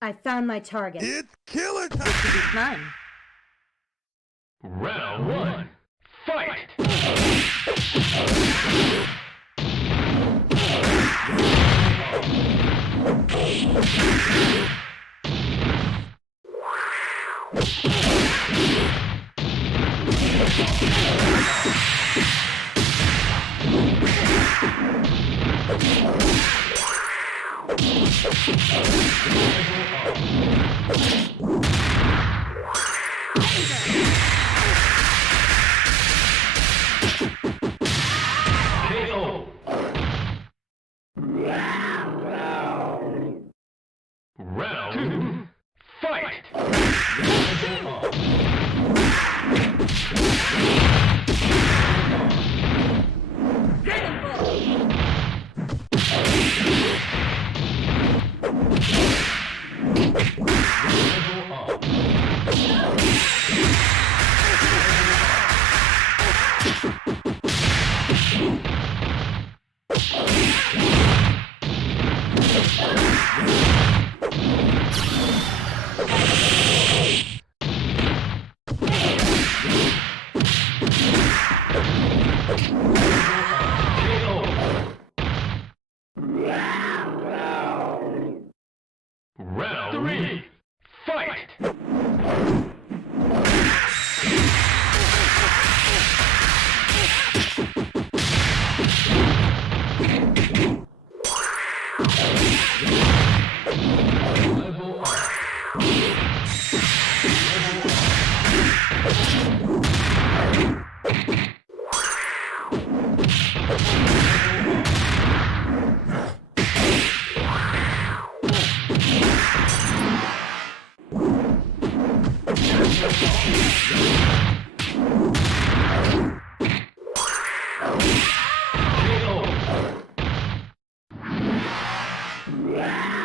I found my target. It's killer This should be time! fun. Round one, fight! KO. Round two, fight! Round three, fight! Level up. KO.